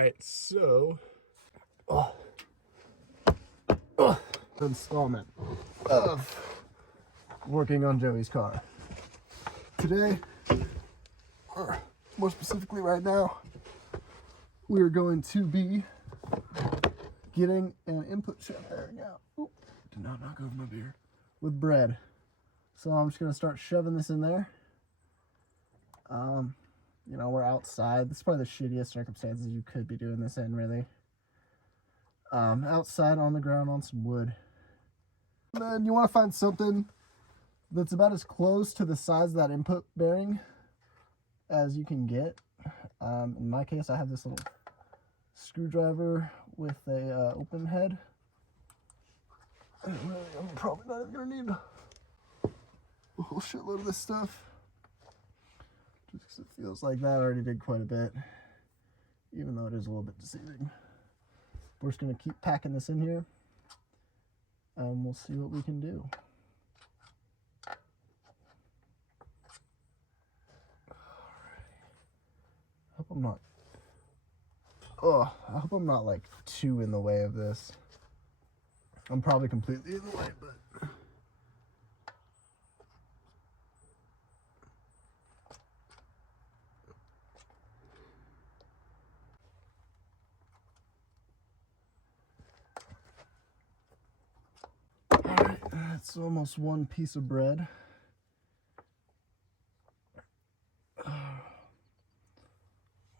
right, so installment of working on Joey's car. Today, or more specifically right now, we are going to be getting an input shaft bearing out. Oop, did not knock over my beer. With bread. So I'm just gonna start shoving this in there. You know, we're outside. This is probably the shittiest circumstances you could be doing this in, really. Outside on the ground on some wood. And then you want to find something that's about as close to the size of that input bearing as you can get. In my case, I have this little screwdriver with a open head. And really, I'm probably not even gonna need a whole shitload of this stuff. Just because it feels like that already did quite a bit, even though it is a little bit deceiving. We're just going to keep packing this in here, and we'll see what we can do. I hope I'm not like too in the way of this. I'm probably completely in the way, but alright, that's almost one piece of bread.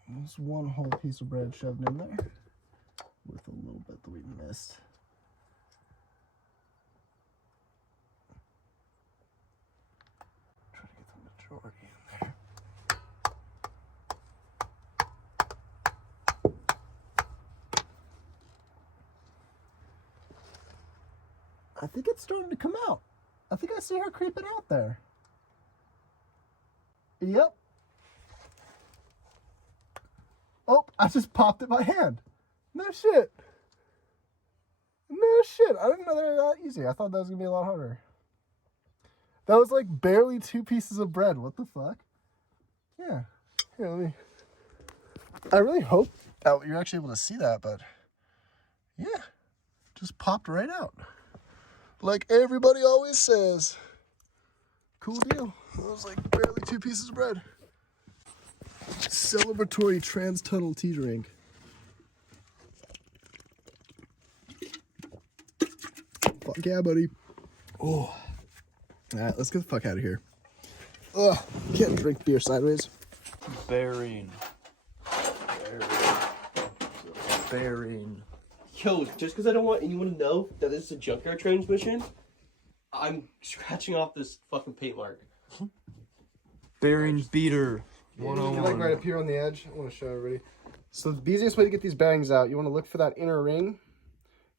Almost one whole piece of bread shoved in there with a little bit that we missed. Try to get the majority in there. I think it's starting to come out. I think I see her creeping out there. Yep. Oh, I just popped it by hand. No shit. No shit. I didn't know they were that easy. I thought that was going to be a lot harder. That was like barely 2 pieces of bread. What the fuck? Yeah. Here, let me... I really hope that you're actually able to see that, but... yeah. Just popped right out. Like everybody always says. Cool deal. That was like barely 2 pieces of bread. Celebratory trans-tunnel tea drink. Fuck yeah, buddy. Oh. Alright, let's get the fuck out of here. Ugh, can't drink beer sideways. Bearing. Yo, just because I don't want anyone to know that this is a junkyard transmission, I'm scratching off this fucking paint mark. Bearing beater. Like right up here on the edge. I want to show everybody. So the easiest way to get these bearings out, you want to look for that inner ring.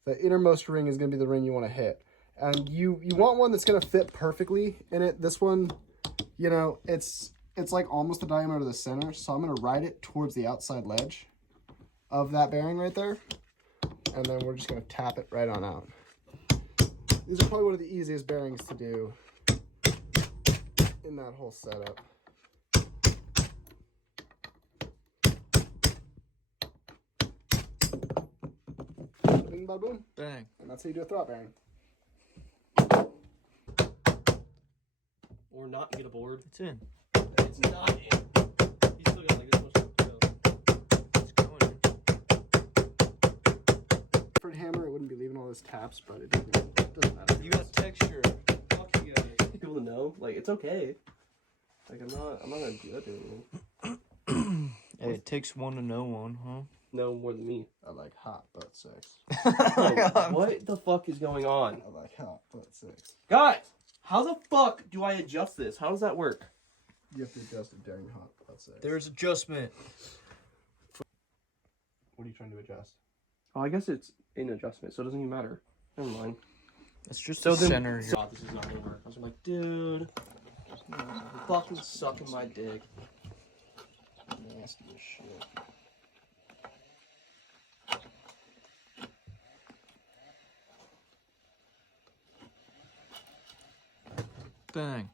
The innermost ring is going to be the ring you want to hit. And you want one that's going to fit perfectly in it. This one, you know, it's like almost the diameter of the center. So I'm going to ride it towards the outside ledge of that bearing right there. And then we're just going to tap it right on out. These are probably one of the easiest bearings to do in that whole setup. Bing, ba, boom. Bang. And that's how you do a throwout bearing. Or not get a board. It's in. It's not in. He's still got like this much left to go. It's going in. For a hammer, it wouldn't be leaving all those taps, but it doesn't matter. You got texture. Fuck you guys. People to know, like, it's okay. Like, I'm not gonna judge anyone. Hey, it takes one to know one, huh? No more than me. I like hot butt sex. Like, what the fuck is going on? I like hot butt sex. Guys, how the fuck do I adjust this? How does that work? You have to adjust it during hot butt sex. There's adjustment. What are you trying to adjust? Oh, I guess it's an adjustment, so it doesn't even matter. Never mind. It's just So the then, center. God, this is not gonna work. I was like, dude, fucking sucking my dick. Nasty as shit. Bang.